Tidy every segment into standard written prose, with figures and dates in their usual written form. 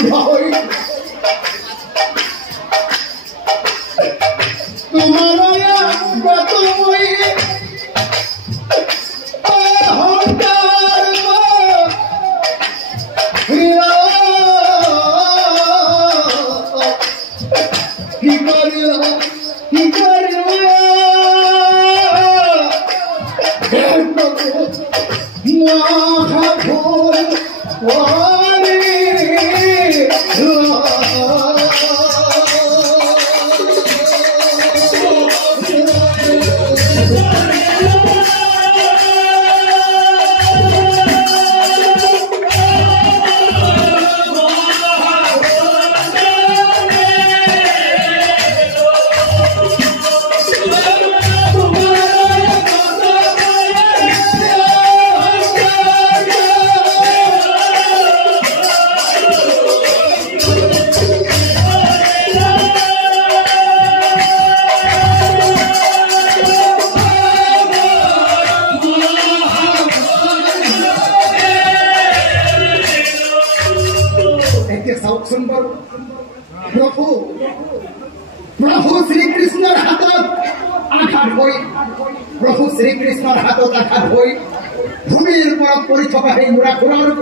অন্ধ হই তোমার গত হই কি করিল মহাভুল सुंदर प्रभु प्रभु श्री कृष्ण हाथ आघात हो प्रभु श्री कृष्ण हाथ आघात हो भूमिर पर परि थका हे मुरा खुरार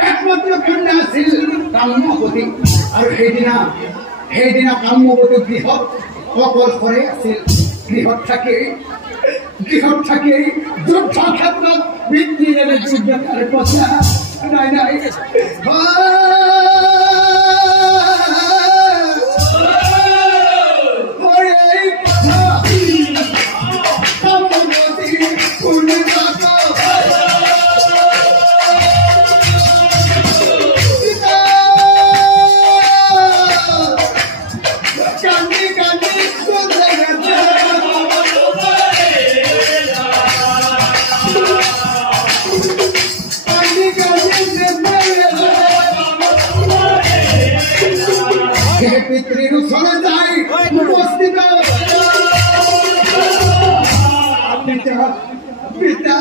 एकमात्र कन्या আছিল কাম্যবতী আৰু সেইদিনা কাম্যবতী গৃহত অকলশৰে আছিল গৃহত থাকি যুদ্ধ ক্ষেত্ৰত বৃত্তিৰে যুদ্ধ কৰে কথা নাই पितृनु चले जाए उपस्थित पिता पिता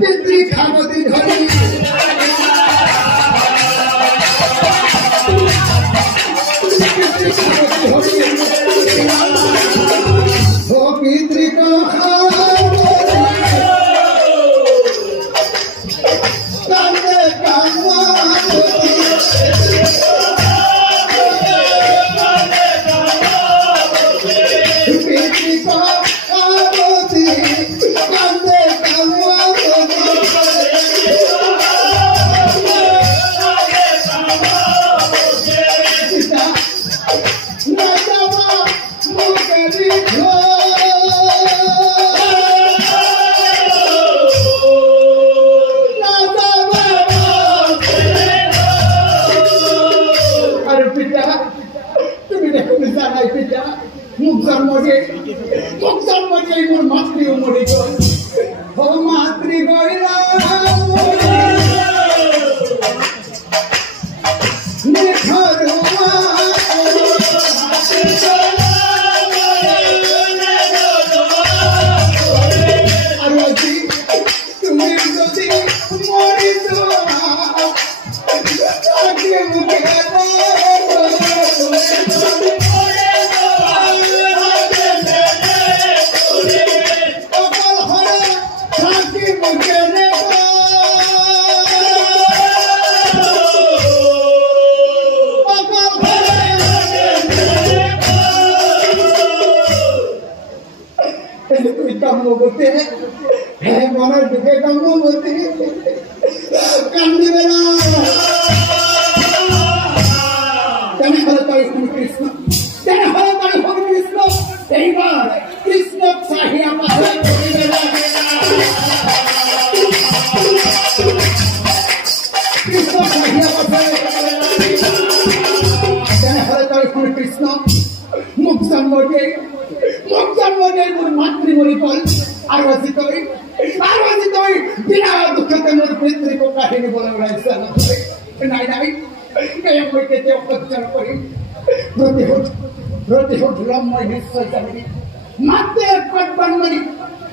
पितृ खामती धरी हो पितृ को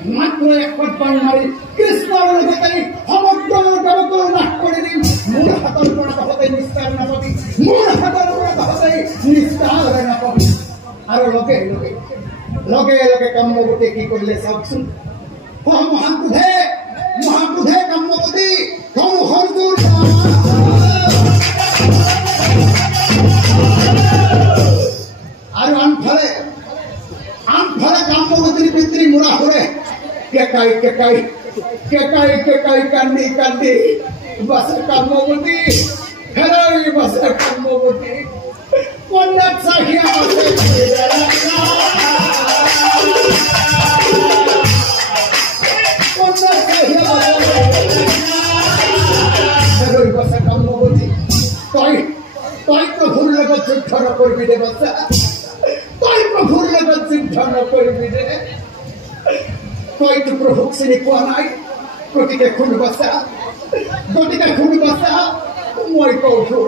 মাত্র এক পট্টন মারি কৃষ্ণর লগতে সমগ্র জগত নাশ করে দিন মূল হাতর পড়াতে হতে নিস্তার না পাবি মূল হাতর পড়াতে হতে নিস্তার না পাবি আর লোকে লোকে লোকে লোকে কাম্যবতী কি করলে সব শুন মহাক্রুধে কাম্যবতী কম হরদুর আর আনফলে কাম্যবতীর পিতৃ মুড়া হরে কেকাই কেকাই কেকাই কেকাই কান্দি কান্দি বাসে কাম্যবতী হেরাই বাসে কাম্যবতী কন্যা চাহিয়া বাসে প্রভুর লগত যুদ্ধ নকরবি রে বাচ্চা তই প্রভুর লগত যুদ্ধ নকরবি রে তই তো প্রভুক চিনি পোৱা নাই গতিকে খুন বাচ্চা মই কৌছো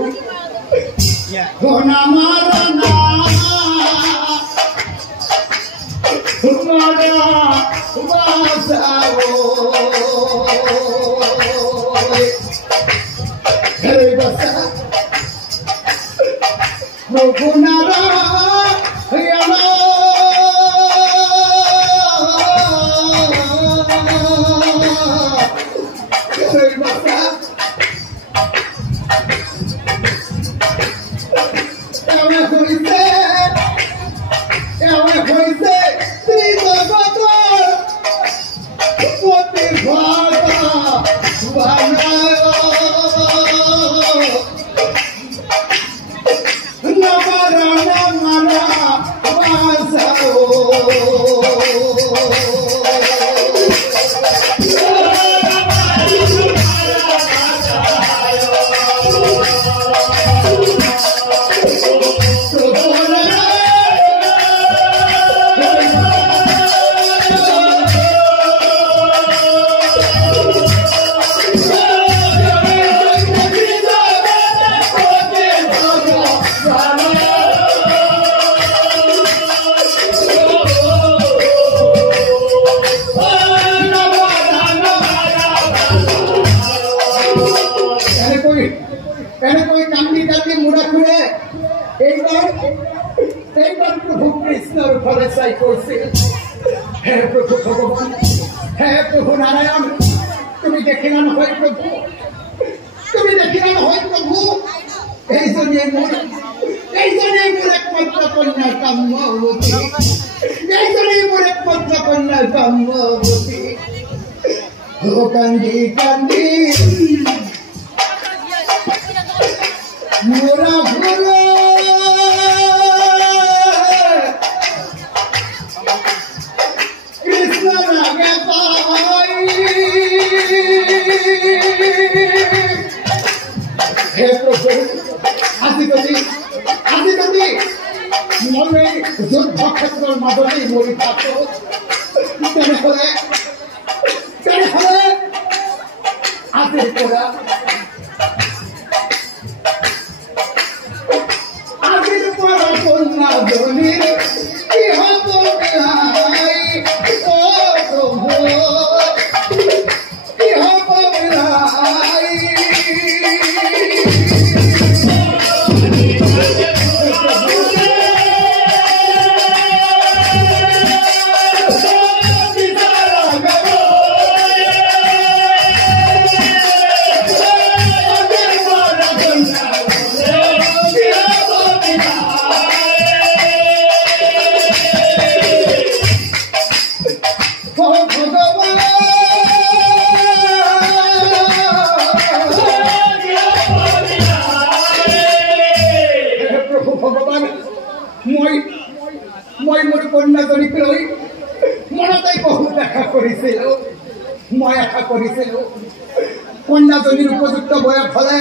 কন্যাজনীর উপযুক্ত বয়স হলে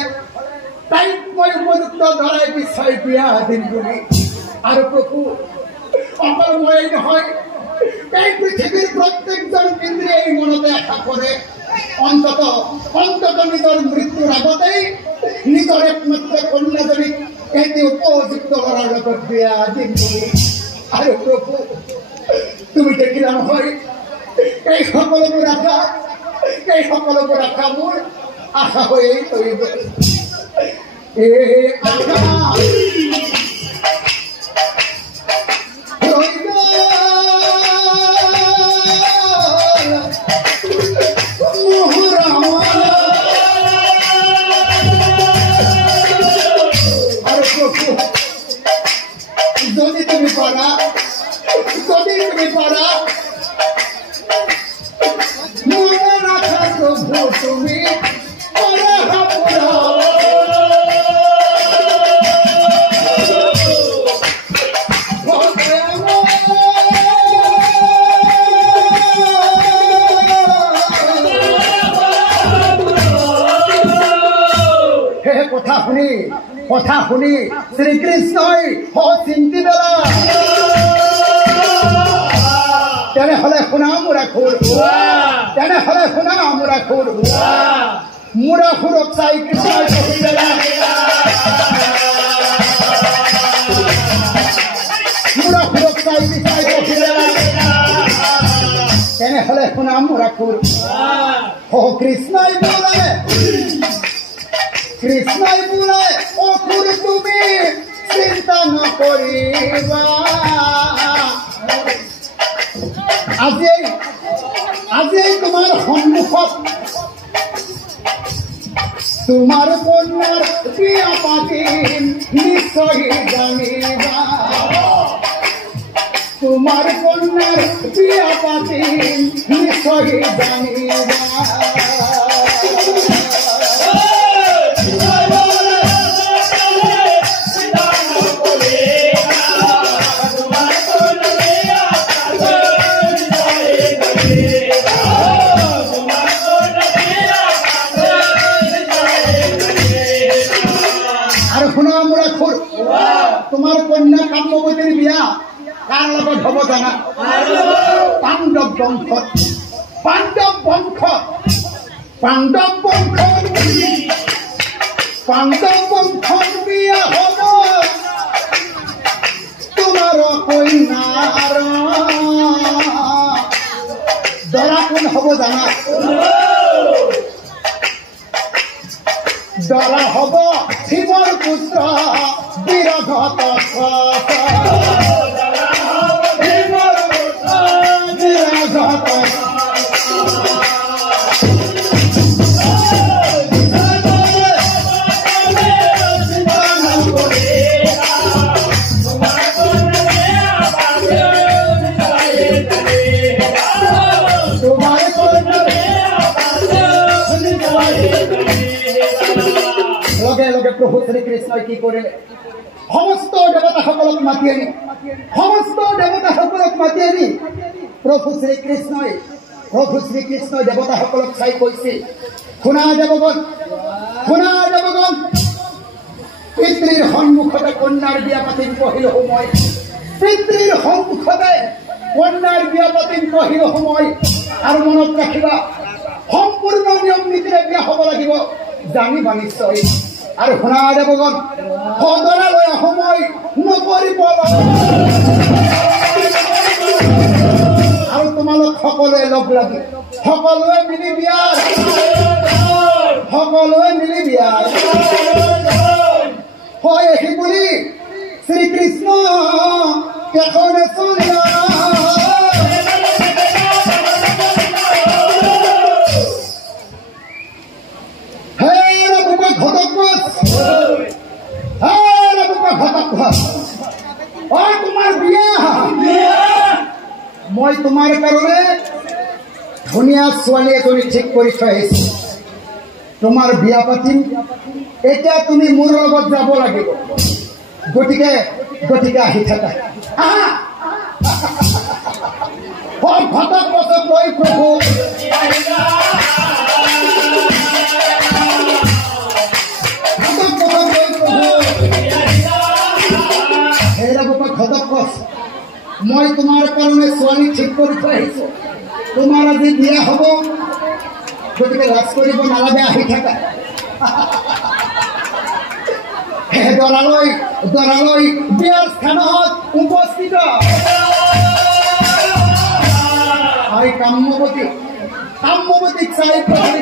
তাই মই উপযুক্ত ধরাই বিচাই বিয়া দিন বুলি আর প্রভু অকল মই নহয় এই পৃথিবীর প্রত্যেকজন কেন্দ্রে এই মনতে আশা করে অন্তত নিজের মৃত্যুর আগতেই নিজের একমাত্র কন্যাজনীক এটি উপযুক্ত করার লগত বিয়া দিন বুলি আর প্রভু তুমি দেখিলা নহয় এই সকলবোৰ আশা মোৰ আশা হৈয়ে থৈ গ'ল। এই আশা যদি তুমি পাৰা মনে ৰাখা প্ৰভু তুমি কথা শুনি শ্ৰীকৃষ্ণই চিন্তি পেলা তেনেহলে শুনা মুৰাখুৰক চাই কৃষ্ণই কহিলা তেনেহলে শুনা মুৰাখুৰ কৃষ্ণই বোলে অসুৰ তুমি চিন্তা নকৰিবা আজি তোমাৰ সন্মুখত তোমাৰ কন্যাৰ বিয়া পাতিম নিশ্চয় জানিবা তোমাৰ কন্যাৰ বিয়া পাতিম নিশ্চয় জানিবা তোমাৰ কন্যা কাম্যৱতীৰ বিয়া কাৰ লগত হ'ব জানা? পাণ্ডৱ বংশত বিয়া হ'ব তোমাৰ কন্যাৰ দৰা কোন হ'ব জানা? দৰা হ'ব শিৱৰ পুত্ৰ বীৰঘটক। লগে লগে প্ৰভু শ্ৰীকৃষ্ণই কি কৰিলে? সমস্ত দেৱতাসকলক মাতি আনি প্ৰভু শ্ৰীকৃষ্ণই দেৱতাসকলক চাই কৈছে, শুনা দেৱগণ, পিতৃৰ সন্মুখতে কন্যাৰ বিয়া পাতিম কহিলো সময়, আৰু মনত ৰাখিবা সম্পূৰ্ণ নিয়ম নীতিৰে বিয়া হ'ব লাগিব, জানিবা নিশ্চয়। আৰু শুনা দেৱগণ, সদৰালৈ সময় নকৰিব আৰু তোমালোক সকলোৱে লগ লাগি সকলোৱে মিলি বিয়াৰ হয় সেই বুলি শ্ৰীকৃষ্ণ কেশৰে চলিয়া তোমাৰ বিয়া মই তোমাৰ কাৰণে ধুনীয়া ছোৱালী এজনী ঠিক কৰি থৈ আহিছো, তোমাৰ বিয়া পাতিম। এতিয়া তুমি মোৰ লগত যাব লাগিব, গতিকে আহি থাকা। ঘটক বছৰ লৈ প্ৰভু মই তোমাৰ কাৰণে ছোৱালী ঠিক কৰি থৈ আহিছো, তোমাৰ আজি বিয়া হ'ব, গতিকে লাজ কৰিব নালাগে, আহি থাকা। দৰালৈ বিয়াৰ স্থানত উপস্থিত কাম্যবতী কাম্যবতী চাই প্রহরী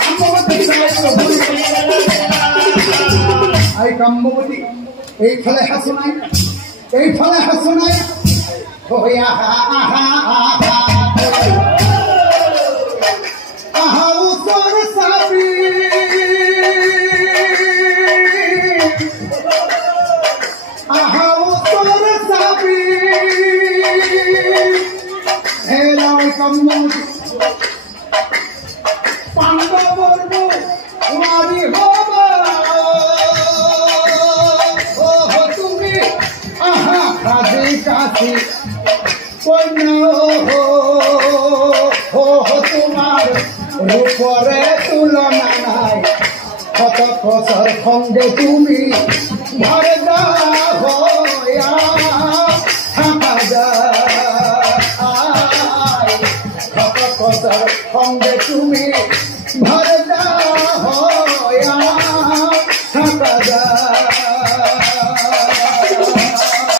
কাম্যবতী চাই প্রহরী আই কাম্যবতী এই ফলে হাসো নাই এই ফলে হাসো নাই আহা আহা আহা আহা উসর সাবি আহা উসর সাবি হে রাই কাম্যবতী পাণ্ডবর নারী হবা তুমি আহা কাজে কাছে তোমার রূপরে তুলনা নাই কত বছর খন্ডে তুমি ঘরে হইয়া থাকা যায় কত বছর খন্ডে তুমি ঘরে হইয়া